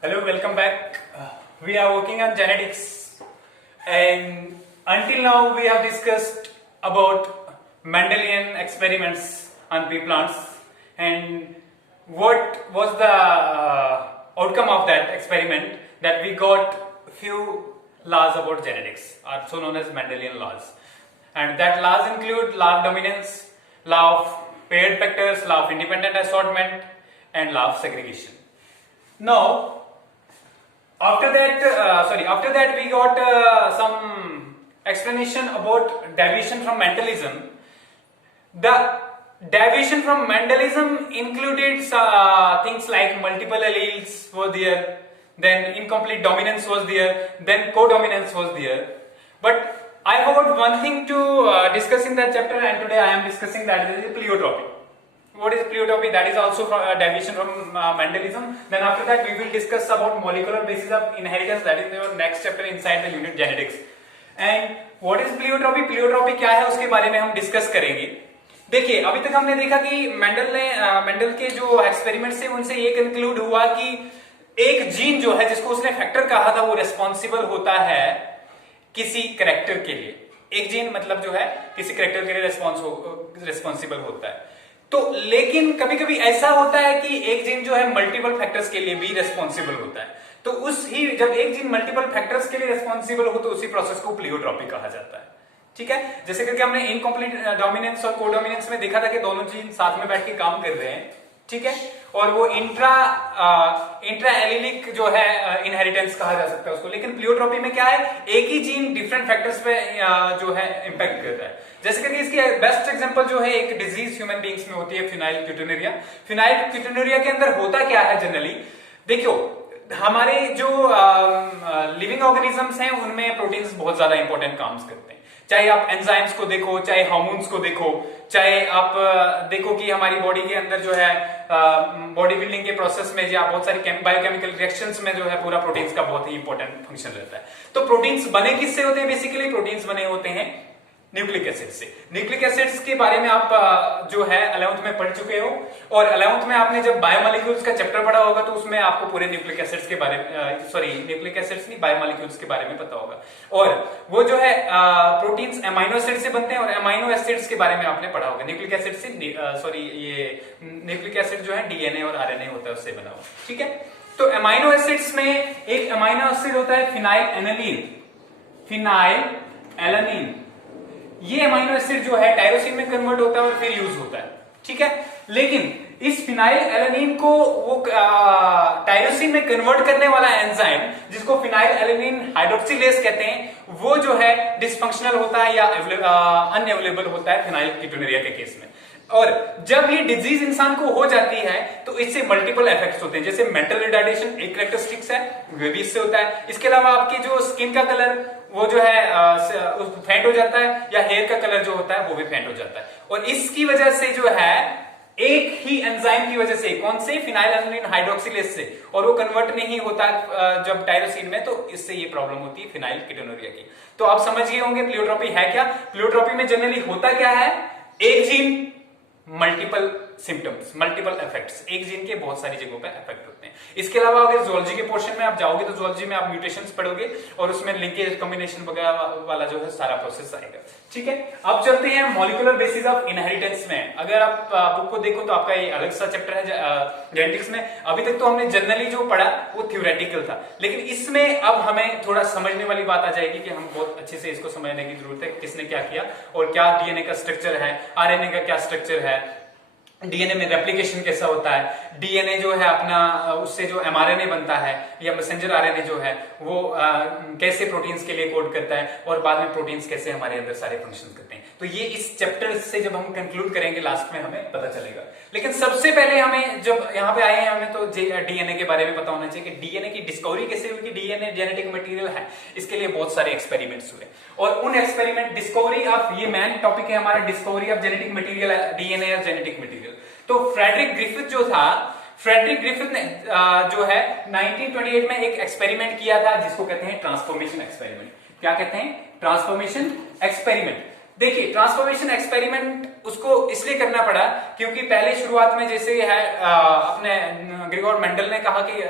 Hello, welcome back. We are working on genetics, and until now we have discussed about Mendelian experiments on pea plants and what was the outcome of that experiment. That we got few laws about genetics, also known as Mendelian laws, and that laws include law of dominance, law of paired vectors, law of independent assortment, and law of segregation. Now, after that we got some explanation about deviation from Mendelism. The deviation from Mendelism included things like multiple alleles were there, then incomplete dominance was there, then co-dominance was there. But I forgot one thing to discuss in that chapter, and today I am discussing that is pleiotropy. What is pleiotropy? That is also from deviation from Mendelism. Then after that we will discuss about molecular basis of inheritance. That is your next chapter inside the unit genetics. And what is pleiotropy? Pleiotropy क्या है उसके बारे में हम discuss करेंगे. देखिए, अभी तक हमने देखा कि मेंडल के जो एक्सपेरिमेंट्स थे उनसे ये कंक्लूड हुआ कि एक जीन जो है जिसको उसने फैक्टर कहा था वो रिस्पॉन्सिबल होता है किसी करेक्टर के लिए. एक जीन मतलब जो है किसी करेक्टर के लिए रिस्पॉन्सिबल होता है. तो लेकिन कभी कभी ऐसा होता है कि एक जीन जो है मल्टीपल फैक्टर्स के लिए भी रिस्पॉन्सिबल होता है. तो जब एक जीन मल्टीपल फैक्टर्स के लिए रिस्पॉन्सिबल हो तो उसी प्रोसेस को प्लीओट्रॉपी कहा जाता है. ठीक है, जैसे करके हमने इनकम्प्लीट डोमिनेंस और कोडोमिनेंस में देखा था कि दोनों जीन साथ में बैठ के काम कर रहे हैं. ठीक है, और वो इंट्रा एलिलिक जो है इनहेरिटेंस कहा जा सकता है उसको. लेकिन प्लीओट्रॉपी में क्या है, एक ही जीन डिफरेंट फैक्टर्स पे जो है इंपैक्ट करता है. जैसे कि इसकी बेस्ट एग्जांपल जो है एक डिजीज ह्यूमन बींग्स में होती है, फिनाइल क्यूटिनुरिया. फिनाइल क्यूटिनुरिया के अंदर होता क्या है जनरली, देखियो हमारे जो लिविंग ऑर्गेनिजम्स हैं उनमें प्रोटीन्स बहुत ज्यादा इंपॉर्टेंट काम करते हैं. चाहे आप एंजाइम्स को देखो, चाहे हार्मोन्स को देखो, चाहे आप देखो कि हमारी बॉडी के अंदर जो है बॉडी बिल्डिंग के प्रोसेस में या बहुत सारी बायोकेमिकल रिएक्शंस में जो है पूरा प्रोटीन्स का बहुत ही इंपॉर्टेंट फंक्शन रहता है. तो प्रोटीन्स बने किससे होते हैं? बेसिकली प्रोटीन्स बने होते हैं न्यूक्लिक एसिड से. न्यूक्लिक एसिड्स के बारे में आप जो है 11th में पढ़ चुके हो, और 11th में आपने जब बायोमोलिक्यूल्स का चैप्टर पढ़ा होगा तो उसमें आपको पूरे न्यूक्लिक एसिड्स के बारे में न्यूक्लिक एसिड्स नहीं, बायोमोलिक्यूल्स के बारे में पता होगा. और वो जो है प्रोटीन्स अमाइनो एसिड से बनते हैं, और अमाइनो एसिड्स के बारे में आपने पढ़ा होगा. न्यूक्लिक एसिड से ये न्यूक्लिक एसिड जो है डीएनए और आरएनए होता है उससे बना हुआ. ठीक है, तो अमाइनो एसिड्स में एक अमाइनो एसिड होता है फिनाइल एलानिन. ये अमाइनो एसिड जो है टायरोसिन में कन्वर्ट होता है और फिर यूज होता है. ठीक है, लेकिन इस फिनाइल एलानिन को वो टायरोसिन में कन्वर्ट करने वाला एंजाइम जिसको फिनाइल एलानिन हाइड्रोक्सिलेज कहते हैं, वो जो है डिसफंक्शनल होता है या अनअवेलेबल होता है फिनाइल कीटोनुरिया के केस में. और जब ये डिजीज इंसान को हो जाती है तो इससे मल्टीपल इफेक्ट्स होते हैं. जैसे मेंटल रिटार्डेशन एक कैरेक्टरिस्टिक्स है, वो भी इससे होता है. इसके अलावा आपकी जो स्किन का कलर वो जो है फेंट हो जाता है, या हेयर का कलर जो होता है वो भी फेंट हो जाता है. और इसकी वजह से जो है एक ही एंजाइम की वजह से, कौन से, फिनाइल एलानिन हाइड्रोक्सिलेज से, और वो कन्वर्ट नहीं होता जब टायरोसिन में, तो इससे ये प्रॉब्लम होती है फिनाइल कीटोनुरिया की. तो आप समझ गए होंगे प्लीओट्रॉपी है क्या. प्लीओट्रॉपी में जनरली होता क्या है, एक gene multiple symptoms, multiple effects, एक जीन के बहुत सारी जगहों पे इफेक्ट होते हैं. इसके अलावा अगर जूलॉजी के पोर्शन में आप जाओगे तो जूलॉजी में आप म्यूटेशंस पढ़ोगे और उसमें लिंकेज कॉम्बिनेशन वगैरह वाला जो है सारा प्रोसेस आएगा. ठीक है, अब चलते हैं मॉलिक्यूलर बेसिस ऑफ इनहेरिटेंस में. अगर आप बुक को देखो तो आपका ये अलग सा चैप्टर है जेनेटिक्स में. अभी तक तो हमने जनरली जो पढ़ा वो थ्योरेटिकल था, लेकिन इसमें अब हमें थोड़ा समझने वाली बात आ जाएगी कि हम बहुत अच्छे से इसको समझने की जरूरत है, किसने क्या किया और क्या डीएनए का स्ट्रक्चर है, आरएनए का क्या स्ट्रक्चर है, डीएनए में रेप्लिकेशन कैसा होता है, डीएनए जो है अपना उससे जो एमआरएनए बनता है या मैसेंजर आरएनए जो है वो कैसे प्रोटीन्स के लिए कोड करता है, और बाद में प्रोटीन्स कैसे हमारे अंदर सारे फंक्शन करते हैं. तो ये इस चैप्टर से जब हम कंक्लूड करेंगे लास्ट में हमें पता चलेगा. लेकिन सबसे पहले हमें जब यहाँ पे आए हैं हमें तो डीएनए के बारे में पता होना चाहिए कि डीएनए की डिस्कवरी कैसे हुई, कि डीएनए जेनेटिक मटेरियल है. इसके लिए बहुत सारे एक्सपेरिमेंट्स हुए, और उन एक्सपेरिमेंट डिस्कवरी ऑफ, ये मेन टॉपिक है हमारा, discovery of genetic material, DNA और जेनेटिक मटेरियल. तो फ्रेडरिक ग्रिफिथ जो था, फ्रेडरिक ग्रिफिथ ने जो है 1928 में एक एक्सपेरिमेंट किया था जिसको कहते हैं ट्रांसफॉर्मेशन एक्सपेरिमेंट. क्या कहते हैं? Transformation experiment. देखिए ट्रांसफॉर्मेशन एक्सपेरिमेंट उसको इसलिए करना पड़ा क्योंकि पहले शुरुआत में जैसे है अपने ग्रेगोर मेंडल ने कहा कि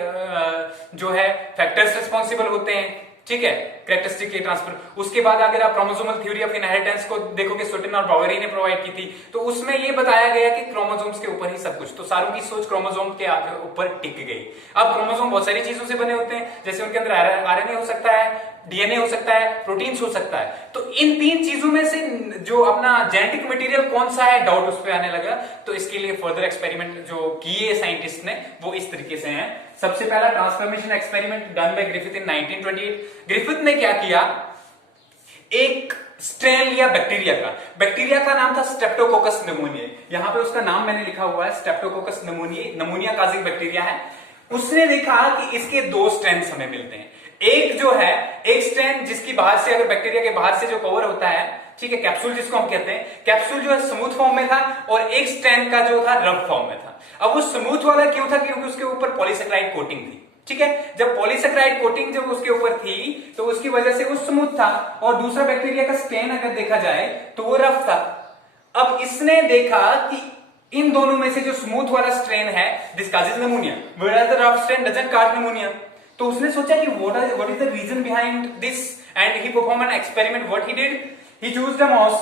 जो है फैक्टर्स रिस्पॉन्सिबल होते हैं, ठीक है, कैरेक्टरिस्टिक के ट्रांसफर। उसके बाद अगर आप क्रोमोसोमल थ्योरी ऑफ इनहेरिटेंस को देखोगे, सोटिन और बावेरी ने प्रोवाइड की थी, तो उसमें ये बताया गया कि क्रोमोसोम्स के ऊपर ही सब कुछ, तो सारों की सोच क्रोमोसोम के ऊपर टिक गई। अब क्रोमोसोम बहुत सारी चीजों से बने होते हैं, जैसे उनके अंदर आरएनए हो सकता है, डीएनए हो सकता है, प्रोटीन्स हो सकता है। तो इन तीन चीजों में से जो अपना जेनेटिक मटेरियल कौन सा है, डाउट उस पर आने लगा। तो इसके लिए फर्दर एक्सपेरिमेंट जो किए साइंटिस्ट ने वो इस तरीके से हैं। सबसे पहला transformation experiment done by Griffith in 1928। Griffith ने क्या किया, एक स्ट्रेन लिया बैक्टीरिया का। बैक्टीरिया का नाम था स्ट्रेप्टोकोकस निमोनिया, यहां पे उसका नाम मैंने लिखा हुआ है, स्ट्रेप्टोकोकस निमोनिया काजिंग बैक्टीरिया है। उसने देखा कि इसके दो स्ट्रेन्स हमें मिलते हैं। एक जो है, एक स्ट्रेन जिसकी बाहर से, अगर बैक्टीरिया के बाहर से जो कवर होता है, ठीक है, कैप्सूल जिसको हम कहते हैं, कैप्सूल जो है स्मूथ फॉर्म में था, और एक स्ट्रेन का जो था रफ फॉर्म में था। अब वो स्मूथ वाला क्यों था, क्योंकि उसके ऊपर पॉलीसेक्राइड कोटिंग थी, ठीक है। जब पॉलीसेक्राइड कोटिंग जब उसके ऊपर थी तो उसकी वजह से वो स्मूथ था, और दूसरा बैक्टीरिया का स्ट्रेन अगर देखा जाए तो वो रफ था। अब इसने देखा कि इन दोनों में से जो स्मूथ वाला स्ट्रेन है this causes pneumonia, whereas the rough strain doesn't cause pneumonia. तो उसने सोचा कि what is the reason behind this, and he perform an experiment. What he did, he choosed a mouse.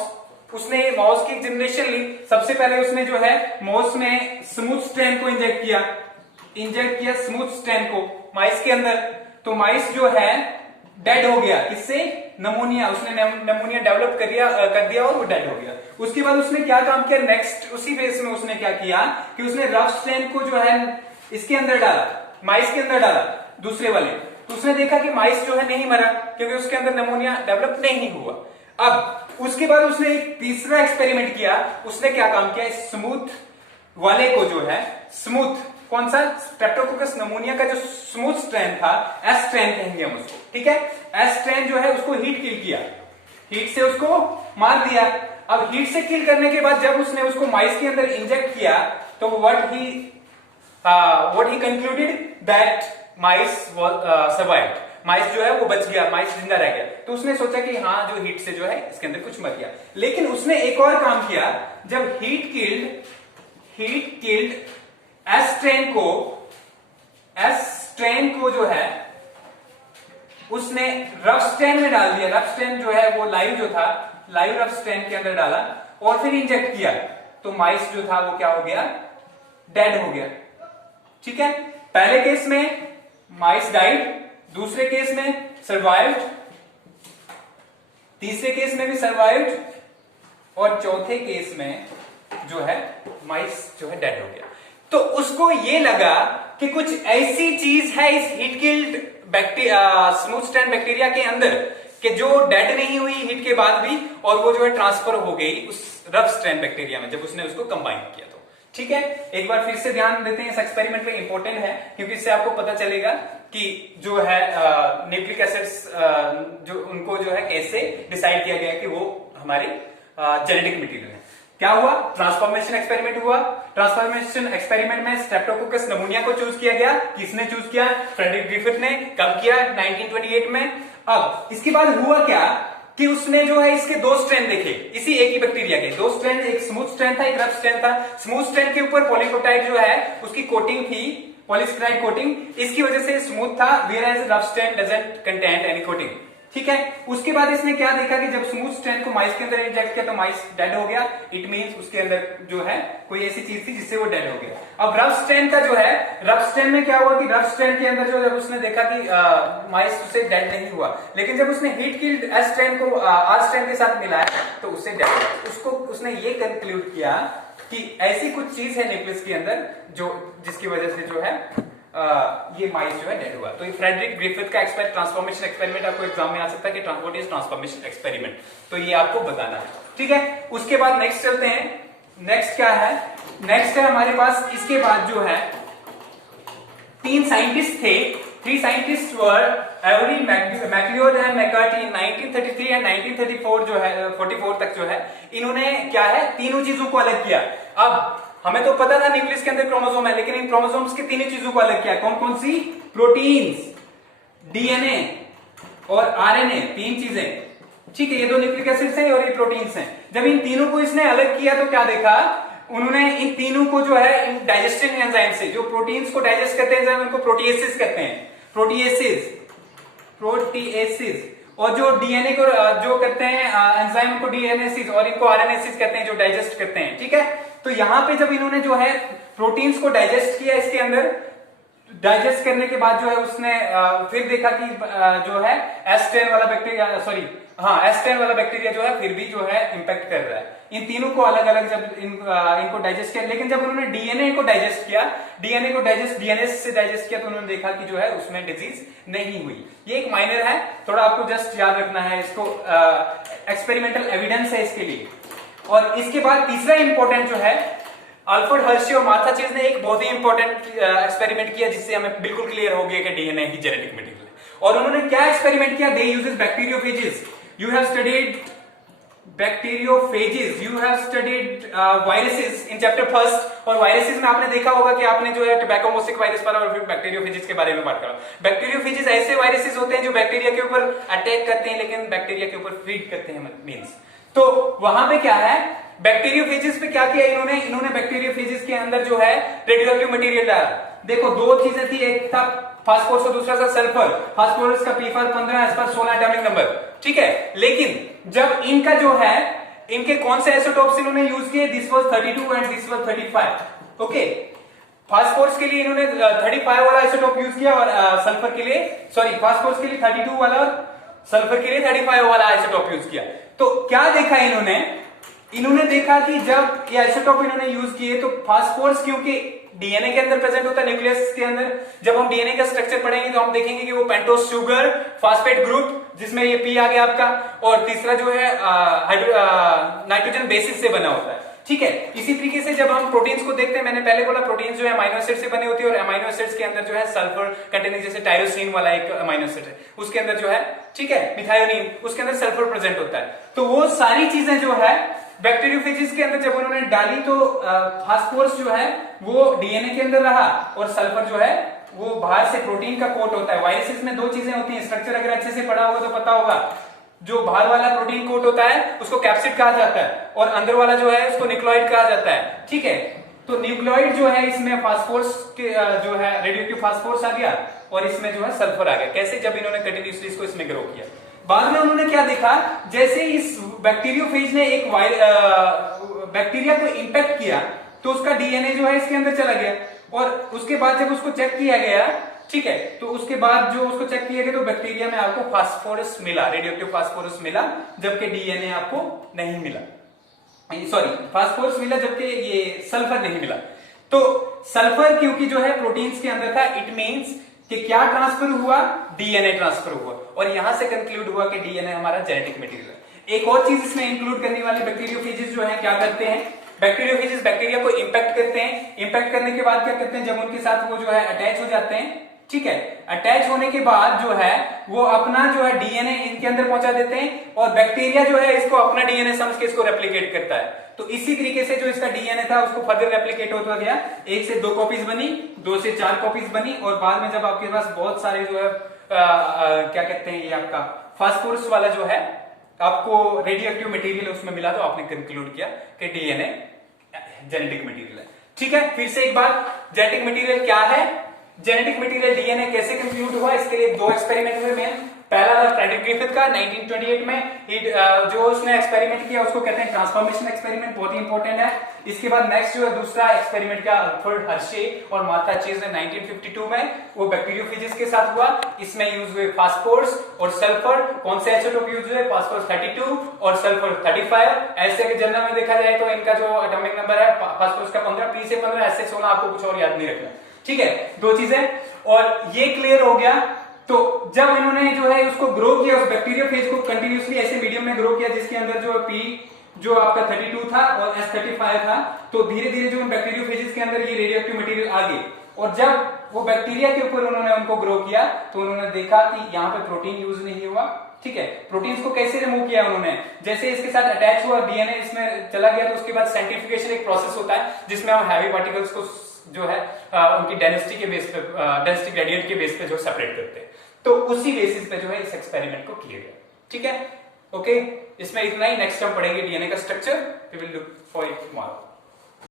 उसने माउस की एक generation ली। सबसे पहले उसने जो है माउस में स्मूथ स्ट्रेन को इंजेक्ट किया स्मूथ स्ट्रेन को माइस के अंदर। तो माइस जो है डेड हो गया, किससे, नमोनिया। उसने नमोनिया डेवलप कर दिया और वो डेड हो गया। उसके बाद उसने क्या काम किया, नेक्स्ट उसी फेज में उसने क्या किया कि उसने रफ स्ट्रेन को जो है इसके अंदर डाला, माइस के अंदर डाला, दूसरे वाले। तो उसने देखा कि माइस जो है नहीं मरा, क्योंकि उसके अंदर नमोनिया डेवलप नहीं हुआ। अब उसके बाद उसने एक तीसरा एक्सपेरिमेंट किया। उसने क्या काम किया, स्मूथ वाले को जो है, स्मूथ कौन सा, स्ट्रेप्टोकोकस निमोनिया का जो स्मूथ स्ट्रेन था, एस स्ट्रेन कहेंगे हम उसको, ठीक है, एस स्ट्रेन जो है उसको हीट किल किया, हीट से उसको मार दिया। अब हीट से किल करने के बाद जब उसने उसको माइस के अंदर इंजेक्ट किया तो what he concluded that mice survived, mice जो है वो बच गया, माइस जिंदा रह गया। तो उसने सोचा कि हाँ जो हीट से जो है इसके अंदर कुछ मर गया। लेकिन उसने एक और काम किया, जब हीट किल्ड एस स्ट्रेन को जो है उसने रफ स्ट्रेन में डाल दिया। रफ स्ट्रेन जो है वो लाइव जो था, लाइव रफ स्ट्रेन के अंदर डाला और फिर इंजेक्ट किया। तो माइस जो था वो क्या हो गया, डेड हो गया, ठीक है। पहले केस में माइस डाइड, दूसरे केस में सर्वाइव्ड, तीसरे केस में भी सर्वाइव्ड, और चौथे केस में जो है माइस जो है डेड हो गया। तो उसको ये लगा कि कुछ ऐसी चीज है इस heat killed smooth strain bacteria के अंदर कि जो डेड नहीं हुई हीट के बाद भी, और वो जो है ट्रांसफर हो गई उस रफ स्ट्रेन बैक्टीरिया में जब उसने उसको कंबाइन किया। तो ठीक है, एक बार फिर से ध्यान देते हैं इस एक्सपेरिमेंट पे, इंपॉर्टेंट है क्योंकि इससे आपको पता चलेगा कि जो है न्यूक्लिक एसिड्स जो उनको जो है कैसे डिसाइड किया गया कि वो हमारे जेनेटिक मटेरियल है। क्या हुआ, ट्रांसफॉर्मेशन एक्सपेरिमेंट हुआ। ट्रांसफॉर्मेशन एक्सपेरिमेंट में स्ट्रेप्टोकोकस निमोनिया को चूज किया गया। किसने चूज किया, फ्रेडरिक ग्रिफिथ ने। कब किया, 1928 में। अब इसके बाद हुआ क्या कि उसने जो है इसके दो स्ट्रेन देखे, इसी एक ही बैक्टीरिया के दो स्ट्रेन, एक स्मूथ स्ट्रेन था, एक रफ स्ट्रेन था। स्मूथ स्ट्रेन के ऊपर पॉलीपेप्टाइड जो है उसकी कोटिंग थी, पॉलीसेकेराइड कोटिंग, इसकी वजह से स्मूथ था, whereas rough strain doesn't contain any coating, ठीक है। उसके बाद इसने क्या देखा कि जब स्मूथ स्ट्रेन को माइस के अंदर इंजेक्ट किया तो माइस डेड हो गया। इट मींस उसके अंदर जो है कोई ऐसी चीज थी जिससे वो डेड हो गया। अब रफ स्ट्रेन का जो है, रफ स्ट्रेन में क्या हुआ कि रफ स्ट्रेन के अंदर जो जब उसने देखा कि माइस उससे डेड नहीं हुआ, लेकिन जब उसने हीट किल्ड एस स्ट्रेन को आर स्ट्रेन के साथ मिलाया तो उससे डेड हो गया। उसको उसने ये कंक्लूड किया कि ऐसी कुछ चीज है न्यूक्लियस के अंदर जो जिसकी वजह से जो है ये माइस जो है डेड हुआ। तो ये फ्रेडरिक ग्रिफिथ का ट्रांसफॉर्मेशन एक्सपेरिमेंट आपको एग्जाम में आ सकता है कि व्हाट इज ट्रांसफॉर्मेशन एक्सपेरिमेंट, तो ये आपको बताना है, ठीक है। उसके बाद नेक्स्ट चलते हैं। नेक्स्ट क्या है, नेक्स्ट है हमारे पास, इसके बाद जो है 3 साइंटिस्ट थे। 3 scientist were Avery MacLeod and McCarty. 1933 and 1934 जो है 44 तक जो है इन्होंने क्या है तीनों चीजों को अलग किया। अब हमें तो पता था न्यूक्लियस के अंदर क्रोमोसोम है, लेकिन इन क्रोमोसोम्स की तीनों चीजों को अलग किया। कौन कौन सी, प्रोटीन्स, डीएनए और आरएनए, 3 चीजें, ठीक है, ये दो न्यूक्लिक एसिड्स हैं और ये प्रोटीन्स हैं। जब इन तीनों को इसने अलग किया तो क्या देखा, उन्होंने इन तीनों को जो है इन डाइजेस्टिंग एंजाइम से, जो प्रोटीन्स को डाइजेस्ट करते हैं एंजाइम, उनको प्रोटीएसिस कहते हैं, प्रोटीएसिस, और जो डीएनए को जो करते हैं एंजाइम को डीएनएसिस, और इनको आरएनएसिस कहते हैं जो डाइजेस्ट करते हैं। ठीक है, तो यहां पे जब इन्होंने जो है प्रोटीन्स को डाइजेस्ट किया, इसके अंदर डाइजेस्ट करने के बाद जो है उसने फिर देखा कि जो है S10 वाला बैक्टीरिया, S10 वाला बैक्टीरिया जो है फिर भी जो है इंपैक्ट कर रहा है। इन तीनों को अलग अलग जब इनको डाइजेस्ट किया, लेकिन जब उन्होंने डीएनए को डाइजेस्ट किया, डीएनए से डाइजेस्ट किया, तो उन्होंने देखा कि जो है उसमें डिजीज नहीं हुई। ये एक माइनर है, थोड़ा आपको जस्ट याद रखना है इसको, एक्सपेरिमेंटल एविडेंस है इसके लिए। और इसके बाद तीसरा इंपॉर्टेंट जो है, अल्फ्रेड हर्शी और मार्था चेज ने एक बहुत ही इंपॉर्टेंट एक्सपेरिमेंट किया, जिससे हमें बिल्कुल क्लियर हो गया कि डीएनए ही जेनेटिक मटेरियल है। और उन्होंने क्या एक्सपेरिमेंट किया, they uses bacteriophages. You have studied bacteriophages, you have studied viruses in chapter first. और वायरसेस में आपने देखा होगा कि आपने जो है टोबैको मोसिक वायरस पढ़ा और फिर बैक्टीरियोफेजेस के बारे में बात करा। बैक्टीरियोफेजेस ऐसे वायरसेस होते हैं जो बैक्टीरिया के ऊपर अटैक करते हैं, लेकिन बैक्टीरिया के ऊपर फीड करते हैं, मींस। तो वहां पे क्या है, बैक्टीरियोफेजेस पे क्या किया इन्होंने बैक्टीरियोफेजेस के अंदर जो है रेडियोएक्टिव मटेरियल डाला। देखो दो चीजें थी, एक था फास्फोरस और दूसरा था सल्फर। फास्फोरस का P15 15 16 एटॉमिक नंबर, ठीक है। लेकिन जब इनका जो है, इनके कौन से आइसोटोप्स इन्होंने यूज किए, this was 32 and this was 35। Okay, phosphorus के लिए इन्होंने 35 वाला आइसोटोप यूज किया और सल्फर के लिए, फास्फोरस के लिए 32 वाला और सल्फर के लिए 35 वाला आइसोटोप यूज किया। तो क्या देखा इन्होंने देखा कि जब ये आइसोटोप इन्होंने यूज किए तो फास्फोरस, क्योंकि डीएनए के अंदर प्रेजेंट होता है, न्यूक्लियस के अंदर, जब हम डीएनए का स्ट्रक्चर पढ़ेंगे तो हम देखेंगे कि वो पेंटोस शुगर फास्फेट ग्रुप, जिसमें ये पी आ गया आपका, और तीसरा जो है नाइट्रोजन बेसिस से बना होता है। ठीक है, इसी तरीके से जब हम प्रोटीन्स को देखते हैं, मैंने पहले बोला प्रोटीन्स जो है अमाइनो एसिड से बनी होती है, और अमाइनो एसिड्स के अंदर जो है सल्फर कंटेनिंग, जैसे टायरोसिन वाला एक अमाइनो एसिड है, उसके अंदर जो है, ठीक है, मिथायोनिन, उसके अंदर सल्फर प्रेजेंट होता है। तो वो सारी चीजें जो है बैक्टीरियोफेजेस के अंदर जब उन्होंने डाली तो फास्फोरस जो है वो डीएनए के अंदर रहा, और सल्फर जो है वो बाहर से प्रोटीन का कोट होता है। वायरसेस में दो चीजें होती हैं, स्ट्रक्चर अगर अच्छे से पढ़ा होगा तो पता होगा, जो बाहर वाला प्रोटीन कोट होता है उसको कैप्सिड कहा जाता है, और अंदर वाला जो है उसको न्यूक्लियोइड कहा जाता है। ठीक है, तो न्यूक्लियोइड जो है इसमें फास्फोरस के जो है रेडियोएक्टिव फास्फोरस आ गया, और इसमें जो है सल्फर आ गया। कैसे, जब इन्होंने कंटिन्यूअसली इसको इसमें ग्रो किया। बाद में उन्होंने क्या देखा, जैसे इस बैक्टीरियोफेज ने एक बैक्टीरिया को इंपेक्ट किया तो उसका डीएनए जो है इसके अंदर चला गया, और उसके बाद जब उसको चेक किया गया, ठीक है, तो उसके बाद जो उसको चेक किया गया तो बैक्टीरिया में आपको फास्फोरस मिला, रेडियोएक्टिव फास्फोरस मिला, जबकि डीएनए आपको नहीं मिला। फास्फोरस मिला जबकि ये सल्फर नहीं मिला। तो सल्फर क्योंकि जो है प्रोटीन्स के अंदर था, इट मींस कि क्या ट्रांसफर हुआ, डीएनए ट्रांसफर हुआ, और यहां से कंक्लूड हुआ कि डीएनए हमारा जेनेटिक मटेरियल है। एक और चीज इसमें इंक्लूड करने वाले, बैक्टीरियोफेजेस जो है क्या करते हैं, बैक्टीरियोफेजेस बैक्टीरिया को इंपैक्ट करते हैं। इंपैक्ट करने के बाद क्या करते हैं, जब उनके साथ वो जो है अटैच हो जाते हैं, ठीक है, अटैच होने के बाद जो है वो अपना जो है डीएनए इनके अंदर पहुंचा देते हैं, और बैक्टीरिया जो है इसको अपना डीएनए समझ के इसको रेप्लिकेट करता है। तो इसी तरीके से जो इसका डीएनए था उसको फर्दर रेप्लिकेट होता गया, 1 से 2 कॉपीज बनी, 2 से 4 कॉपीज बनी, और बाद में जब आपके पास बहुत सारे जो है क्या कहते हैं, ये आपका फास्फोरस वाला जो है आपको रेडियोएक्टिव मटेरियल उसमें मिला, तो आपने कंक्लूड किया कि डीएनए जेनेटिक मटेरियल है। ठीक है, फिर से एक बार, जेनेटिक मटेरियल क्या है, जेनेटिक मटेरियल डीएनए कैसे कंक्लूड हुआ, इसके लिए 2 एक्सपेरिमेंट हुए मेन। पहला था फ्रेडरिक ग्रिफिथ का 1928 में, जो उसने एक्सपेरिमेंट किया उसको कहते हैं ट्रांसफॉर्मेशन एक्सपेरिमेंट, बहुत ही इंपॉर्टेंट है। इसके बाद नेक्स्ट जो है दूसरा एक्सपेरिमेंट किया अल्फ्रेड हर्शे और मार्था चेज ने 1952 में, वो बैक्टीरियोफेजेस के साथ हुआ। इसमें यूज हुए फास्फोरस और सल्फर। कौन से आइसोटोप यूज हुए, फास्फोरस 32 और सल्फर 35। ऐसे अगर जनरल में देखा जाए तो इनका जो एटॉमिक नंबर है फास्फोरस का 15, P से 15, ऐसे 16, आपको कुछ और याद नहीं रखना। ठीक है, 2 चीजें, और ये क्लियर हो गया। तो जब इन्होंने जो है उसको ग्रो किया, उस बैक्टीरियोफेज को कंटिन्यूअसली ऐसे मीडियम में ग्रो किया जिसके अंदर जो P जो आपका 32 था और S 35 था, तो धीरे धीरे जो बैक्टीरियोफेजेस के अंदर ये रेडियोएक्टिव मटेरियल आ गए। और जब वो बैक्टीरिया के ऊपर उन्होंने उनको ग्रो किया तो उन्होंने देखा कि यहाँ पे प्रोटीन यूज नहीं हुआ। ठीक है, प्रोटीन्स को कैसे रिमूव किया उन्होंने, जैसे इसके साथ अटैच हुआ डीएनए इसमें चला गया, तो उसके बाद सेंट्रीफ्यूगेशन एक प्रोसेस होता है जिसमें हम हैवी पार्टिकल्स को जो है उनकी डेंसिटी के बेस पे, डेंसिटी ग्रेडियंट के बेस पे जो सेपरेट करते हैं। तो उसी बेसिस पे जो है इस एक्सपेरिमेंट को किया गया। ठीक है, ओके, इसमें इतना ही। नेक्स्ट हम पढ़ेंगे डीएनए का structure. We will look for it tomorrow.